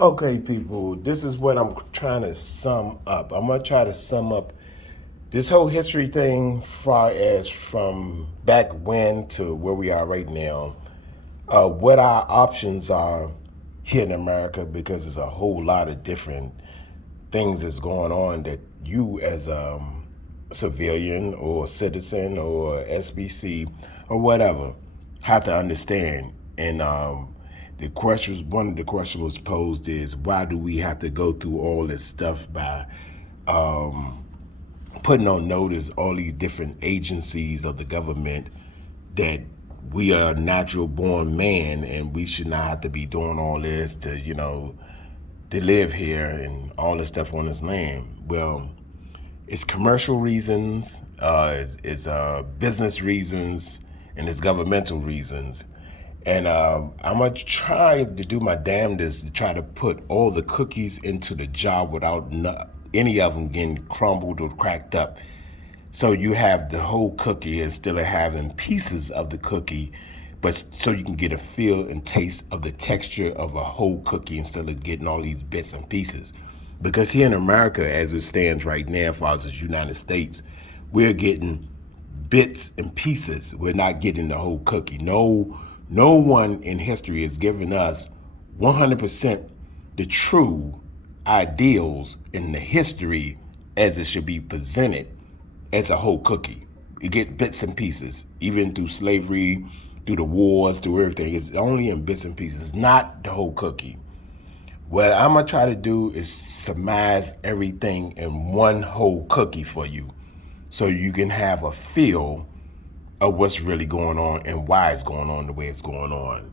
Okay, people, this is what I'm trying to sum up. I'm going to try to sum up this whole history thing far as from back when to where we are right now. What our options are here in America, because there's a whole lot of different things that's going on that you as a civilian or citizen or SBC or whatever have to understand. And one of the questions was posed is, why do we have to go through all this stuff by putting on notice all these different agencies of the government that we are a natural born man and we should not have to be doing all this to live here and all this stuff on this land. Well, it's commercial reasons, it's business reasons, and it's governmental reasons. And I'm gonna try to do my damnedest to try to put all the cookies into the jar without any of them getting crumbled or cracked up. So you have the whole cookie instead of having pieces of the cookie, but so you can get a feel and taste of the texture of a whole cookie instead of getting all these bits and pieces. Because here in America, as it stands right now, as far as the United States, we're getting bits and pieces. We're not getting the whole cookie. No one in history has given us 100% the true ideals in the history as it should be presented as a whole cookie. You get bits and pieces, even through slavery, through the wars, through everything. It's only in bits and pieces, not the whole cookie. What I'm gonna try to do is surmise everything in one whole cookie for you, so you can have a feel of what's really going on and why it's going on the way it's going on.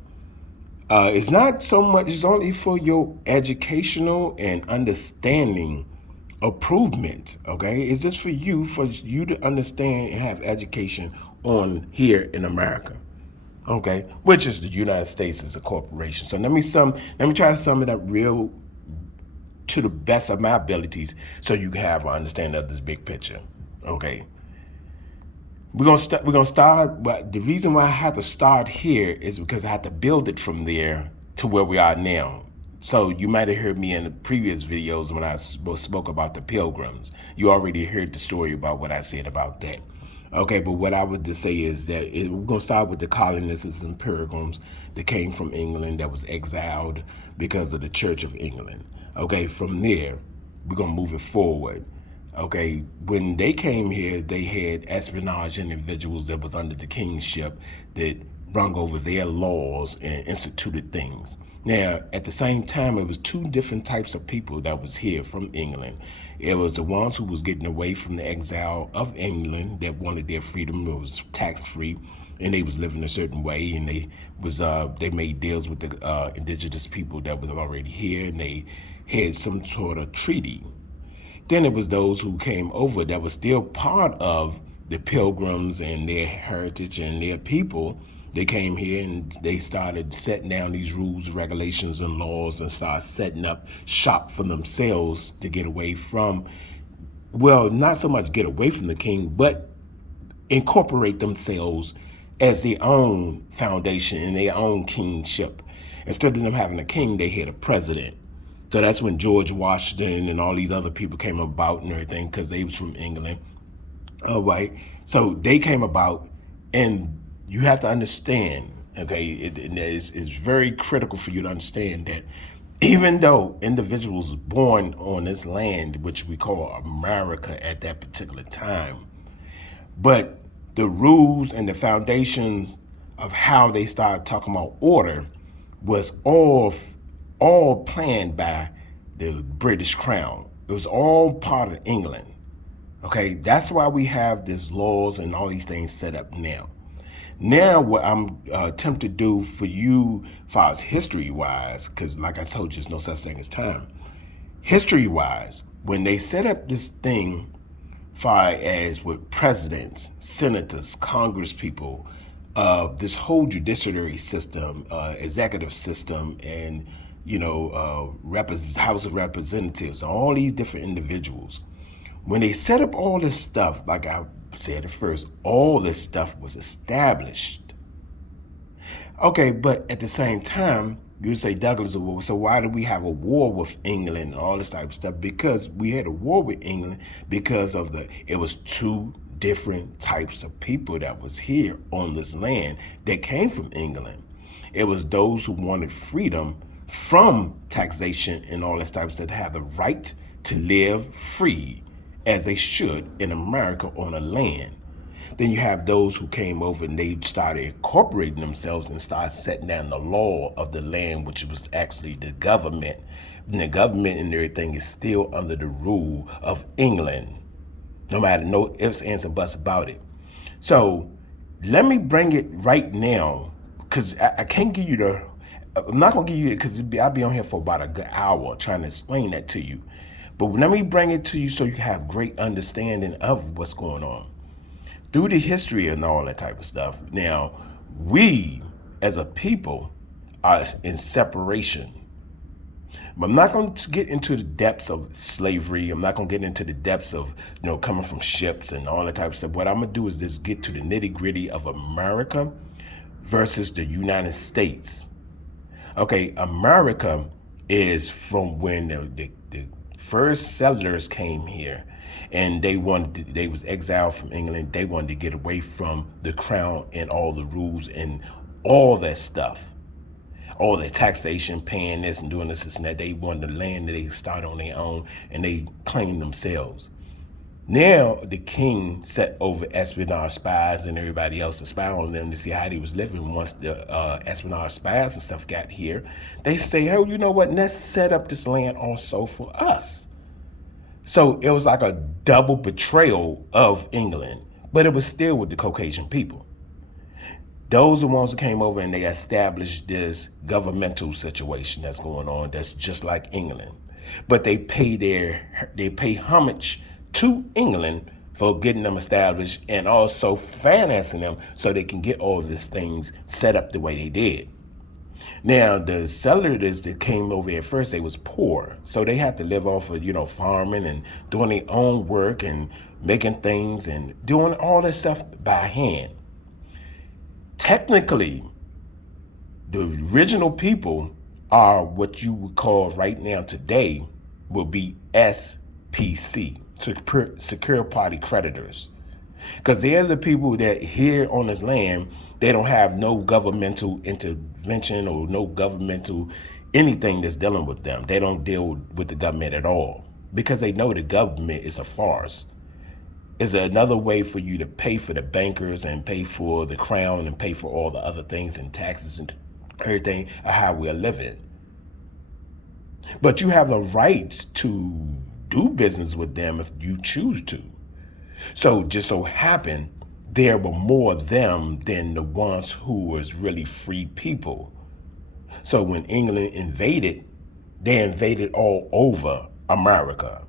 It's not so much, it's only for your educational and understanding improvement, okay? It's just for you to understand and have education on here in America, okay? Which is the United States as a corporation. So let me try to sum it up real to the best of my abilities so you can have an understanding of this big picture, okay? We're gonna start. But the reason why I had to start here is because I had to build it from there to where we are now. So you might have heard me in the previous videos when I spoke about the Pilgrims. You already heard the story about what I said about that. Okay, but what I would just say is that we're gonna start with the colonists and Pilgrims that came from England, that was exiled because of the Church of England. Okay, from there we're gonna move it forward. Okay, when they came here, they had espionage individuals that was under the kingship that brung over their laws and instituted things. Now, at the same time, it was two different types of people that was here from England. It was the ones who was getting away from the exile of England that wanted their freedom. It was tax-free, and they was living a certain way, and they made deals with the indigenous people that was already here, and they had some sort of treaty. Then it was those who came over that was still part of the Pilgrims and their heritage and their people. They came here and they started setting down these rules, regulations, and laws and started setting up shop for themselves to get away from, well, not so much get away from the king, but incorporate themselves as their own foundation and their own kingship. Instead of them having a king, they had a president. So that's when George Washington and all these other people came about and everything, because they was from England. All right. So they came about, and you have to understand, okay, it's very critical for you to understand that even though individuals born on this land, which we call America at that particular time, but the rules and the foundations of how they started talking about order was all planned by the British Crown. It was all part of England. Okay, that's why we have these laws and all these things set up now. Now, what I'm attempting to do for you, as far as history-wise, because like I told you, there's no such thing as time. History-wise, when they set up this thing, far as with presidents, senators, congress people, this whole judiciary system, executive system, and House of Representatives, all these different individuals, when they set up all this stuff, like I said at first, all this stuff was established. Okay, but at the same time, You would say Douglas, well, so why did we have a war with England and all this type of stuff? Because we had a war with England because of it was two different types of people that was here on this land that came from England. It was those who wanted freedom from taxation and all this type of stuff, to have the right to live free as they should in America on a land. Then you have those who came over and they started incorporating themselves and started setting down the law of the land, which was actually the government. And the government and everything is still under the rule of England. No matter, no ifs, ands, and buts about it. So let me bring it right now, because I can't give you I'm not going to give you it because I'll be on here for about a good hour trying to explain that to you. But let me bring it to you so you can have great understanding of what's going on through the history and all that type of stuff. Now, we as a people are in separation. But I'm not going to get into the depths of slavery. I'm not going to get into the depths of, coming from ships and all that type of stuff. What I'm going to do is just get to the nitty gritty of America versus the United States. Okay, America is from when the first settlers came here, and they was exiled from England. They wanted to get away from the crown and all the rules and all that stuff. All the taxation, paying this and doing this and that. They wanted the land that they started on their own, and they claimed themselves. Now the king set over espionage spies and everybody else to spy on them to see how they was living. Once the espionage spies and stuff got here, they say, "Oh, you know what? Let's set up this land also for us." So it was like a double betrayal of England, but it was still with the Caucasian people. Those are the ones who came over and they established this governmental situation that's going on that's just like England. But they pay homage to England for getting them established and also financing them so they can get all these things set up the way they did. Now, the settlers that came over here first, they was poor. So they had to live off of, farming and doing their own work and making things and doing all that stuff by hand. Technically, the original people are what you would call right now today will be SPC, Secure Party Creditors. Because they're the people that here on this land, they don't have no governmental intervention or no governmental anything that's dealing with them. They don't deal with the government at all because they know the government is a farce. It's another way for you to pay for the bankers and pay for the crown and pay for all the other things and taxes and everything of how we're living. But you have the right to do business with them if you choose to. So just so happened, there were more of them than the ones who was really free people. So when England invaded, they invaded all over America.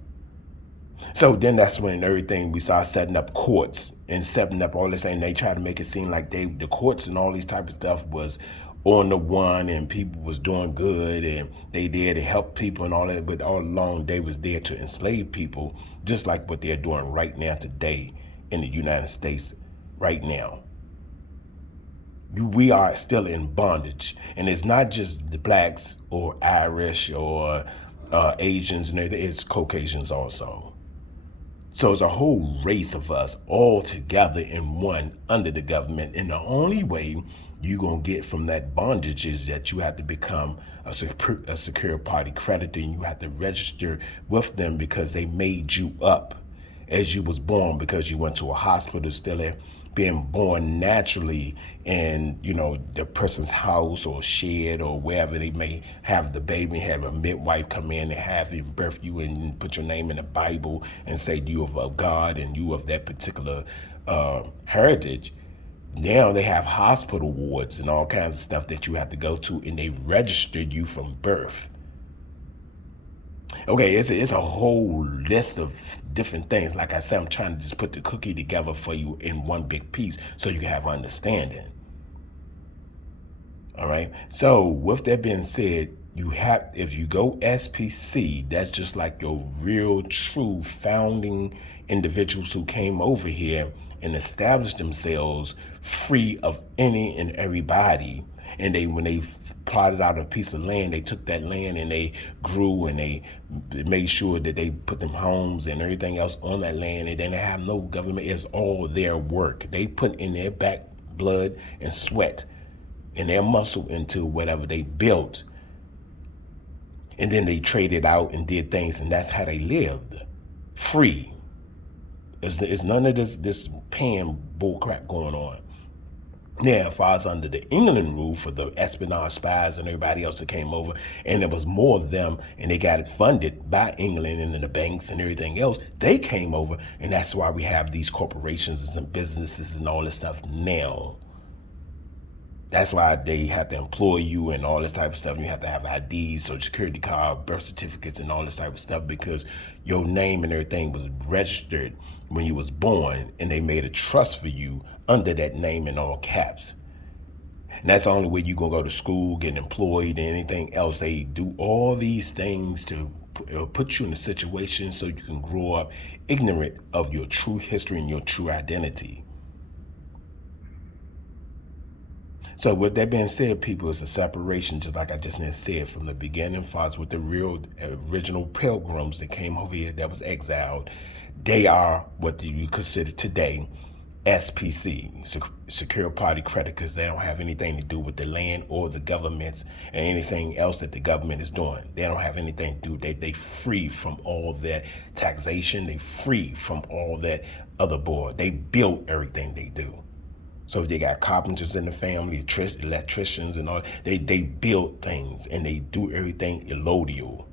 So then that's when everything, we started setting up courts and setting up all this, and they tried to make it seem like the courts and all these type of stuff was on the one and people was doing good and they there to help people and all that, but all along they was there to enslave people, just like what they're doing right now today in the United States right now. We are still in bondage, and it's not just the blacks or Irish or Asians, and it's Caucasians also. So it's a whole race of us all together in one under the government. And the only way you're going to get from that bondage is that you have to become a secure party creditor, and you have to register with them because they made you up as you was born, because you went to a hospital still there, being born naturally in, the person's house or shed or wherever they may have the baby, have a midwife come in and have you birth you and put your name in the Bible and say you of God and you of that particular heritage. Now they have hospital wards and all kinds of stuff that you have to go to, and they registered you from birth. Okay, it's a whole list of different things. Like I said, I'm trying to just put the cookie together for you in one big piece so you can have understanding. All right. So with that being said, if you go SPC, that's just like your real, true founding individuals who came over here and established themselves free of any and everybody. And when they plotted out a piece of land, they took that land and they grew and they made sure that they put them homes and everything else on that land. And then they have no government. It's all their work. They put in their back blood and sweat and their muscle into whatever they built. And then they traded out and did things, and that's how they lived, free. It's none of this paying bull crap going on. Now, if I was under the England rule for the espionage spies and everybody else that came over, and there was more of them, and they got it funded by England and the banks and everything else, they came over, and that's why we have these corporations and businesses and all this stuff now. That's why they have to employ you and all this type of stuff. You have to have IDs, social security card, birth certificates, and all this type of stuff because your name and everything was registered when you was born, and they made a trust for you under that name in all caps. And that's the only way you're going to go to school, get employed, and anything else. They do all these things to put you in a situation so you can grow up ignorant of your true history and your true identity. So with that being said, people, it's a separation, just like I just said, from the beginning, fathers with the real original pilgrims that came over here that was exiled. They are what you consider today SPC, Secure Party Creditors. They don't have anything to do with the land or the governments and anything else that the government is doing. They don't have anything to do. They free from all that taxation. They free from all that other board. They built everything they do. So if they got carpenters in the family, electricians and all, they build things and they do everything elodial.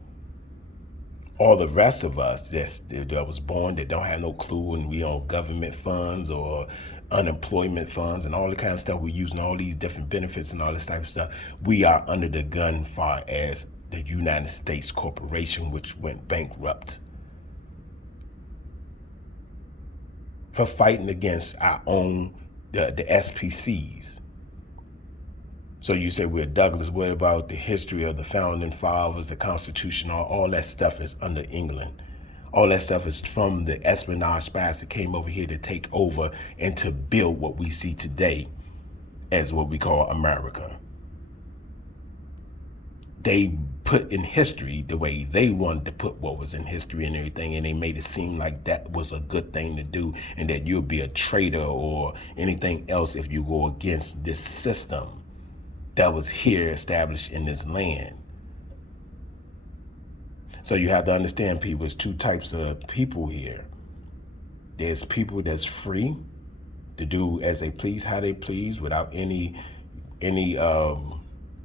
All the rest of us that was born that don't have no clue and we on government funds or unemployment funds and all the kind of stuff, we're using all these different benefits and all this type of stuff. We are under the gun far as the United States Corporation, which went bankrupt for fighting against our own the SPCs. So you say we're Douglas, what about the history of the founding fathers, the Constitution, all that stuff is under England. All that stuff is from the espionage spies that came over here to take over and to build what we see today as what we call America. They put in history the way they wanted to put what was in history and everything, and they made it seem like that was a good thing to do and that you'll be a traitor or anything else if you go against this system that was here established in this land. So you have to understand, people, there's two types of people here. There's people that's free to do as they please, how they please, without any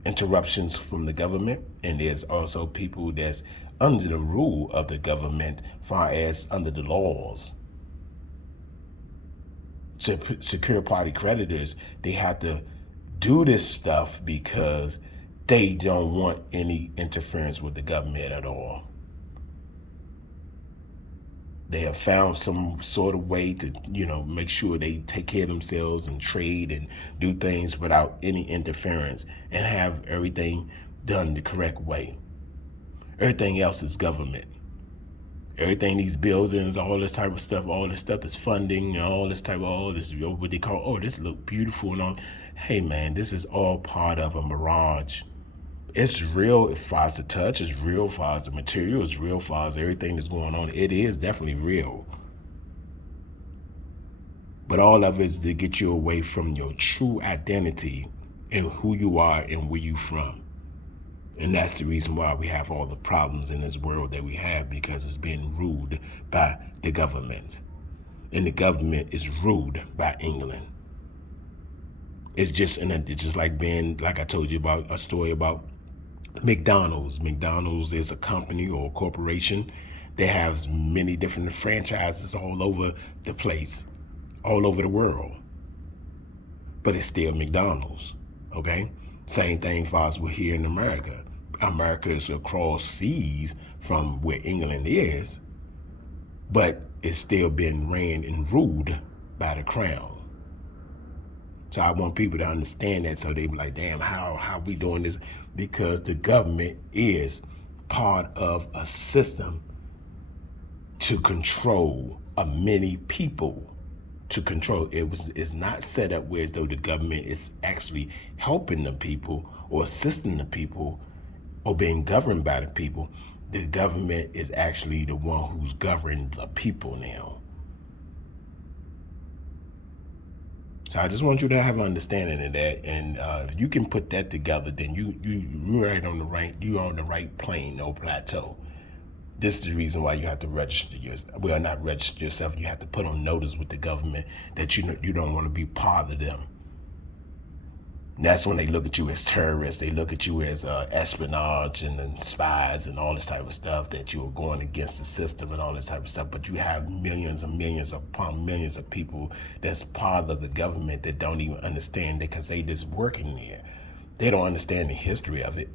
interruptions from the government, and there's also people that's under the rule of the government far as under the laws. Secure party creditors, they have to do this stuff because they don't want any interference with the government at all. They have found some sort of way to, make sure they take care of themselves and trade and do things without any interference and have everything done the correct way. Everything else is government. Everything, these buildings, all this type of stuff, all this stuff that's funding, and all this type of, all this, what they call, this look beautiful and all. Hey man, this is all part of a mirage. It's real as far as the touch, it's real as far as the material, it's real as far as everything that's going on. It is definitely real. But all of it is to get you away from your true identity and who you are and where you from. And that's the reason why we have all the problems in this world that we have, because it's being ruled by the government. And the government is ruled by England. It's just like being, like I told you about a story about McDonald's. McDonald's is a company or a corporation that has many different franchises all over the place, all over the world. But it's still McDonald's, okay? Same thing for us, we're here in America. America is across seas from where England is, but it's still being ran and ruled by the crown. So I want people to understand that, so they be like, damn, how we doing this? Because the government is part of a system to control a many people. to control. It's not set up where as though the government is actually helping the people or assisting the people or being governed by the people. The government is actually the one who's governing the people now. So I just want you to have an understanding of that, and if you can put that together, then you're right on the right. You're on the right plane, no plateau. This is the reason why you have to register yourself. Well, not register yourself. You have to put on notice with the government that you don't want to be part of them. And that's when they look at you as terrorists. They look at you as espionage and then spies and all this type of stuff, that you are going against the system and all this type of stuff. But you have millions and millions upon millions of people that's part of the government that don't even understand it because they just working there. They don't understand the history of it.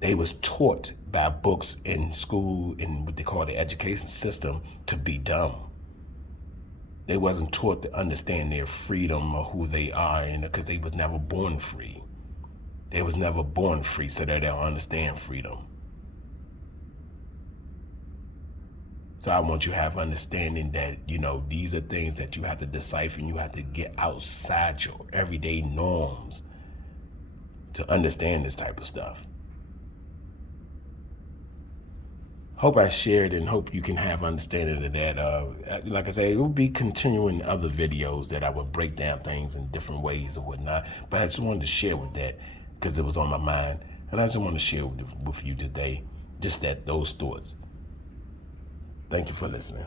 They was taught by books in school in what they call the education system to be dumb. They wasn't taught to understand their freedom or who they are, and because they was never born free. They was never born free, so that they don't understand freedom. So I want you to have understanding that, these are things that you have to decipher, and you have to get outside your everyday norms to understand this type of stuff. Hope I shared and hope you can have understanding of that. Like I say, it will be continuing other videos that I would break down things in different ways or whatnot. But I just wanted to share with that because it was on my mind. And I just want to share with you today just those thoughts. Thank you for listening.